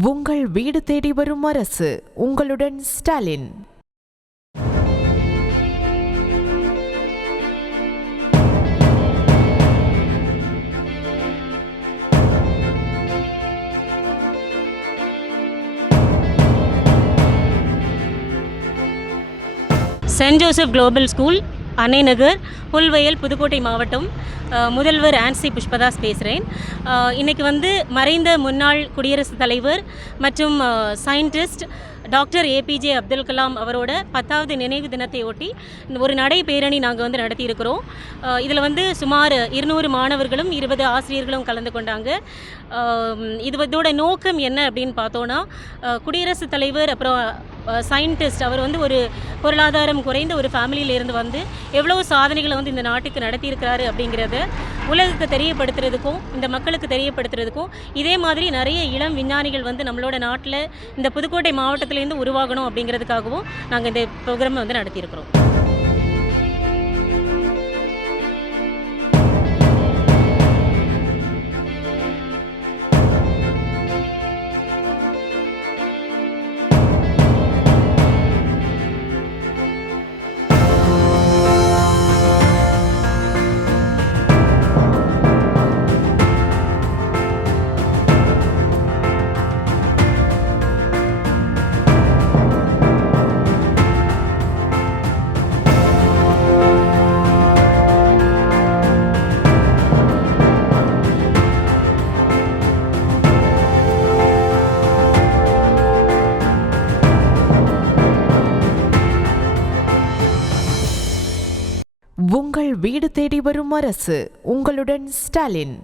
உங்கள் வீடு தேடி வரும் அரசு, உங்களுடன் Stalin. Saint Joseph global school, Annai Nagar, புல்வயல், Pudukkottai மாவட்டம். முதல்வர் ஆன்சி புஷ்பதாஸ் பேசுகிறேன். இன்றைக்கி மறைந்த முன்னாள் குடியரசுத் தலைவர் மற்றும் scientist doctor APJ Abdul Kalam அவரோட 10வது நினைவு தினத்தை ஒட்டி ஒரு நடை பேரணி நாங்கள் நடத்தியிருக்கிறோம். இதில் சுமார் 200 மாணவர்களும் 20 ஆசிரியர்களும் கலந்து கொண்டாங்க. இதோட நோக்கம் என்ன அப்படின்னு பார்த்தோன்னா, குடியரசுத் தலைவர் அப்புறம் சயின்டிஸ்ட் அவர் ஒரு பொருளாதாரம் குறைந்த ஒரு ஃபேமிலியிலேருந்து எவ்வளோ சாதனைகளை இந்த நாட்டுக்கு நடத்தியிருக்கிறாரு அப்படிங்கிறத உலகுக்கு தெரியப்படுத்துறதுக்கும் இந்த மக்களுக்கு தெரியப்படுத்துறதுக்கும், இதே மாதிரி நிறைய இளம் விஞ்ஞானிகள் நம்மளோட நாட்டில் இந்த புதுக்கோட்டை மாவட்டத்திலேருந்து உருவாகணும் அப்படிங்கிறதுக்காகவும் நாங்கள் இந்த ப்ரோக்ராமை நடத்தியிருக்கிறோம். உங்கள் வீடு தேடி வரும் அரசு, உங்களுடன் ஸ்டாலின்.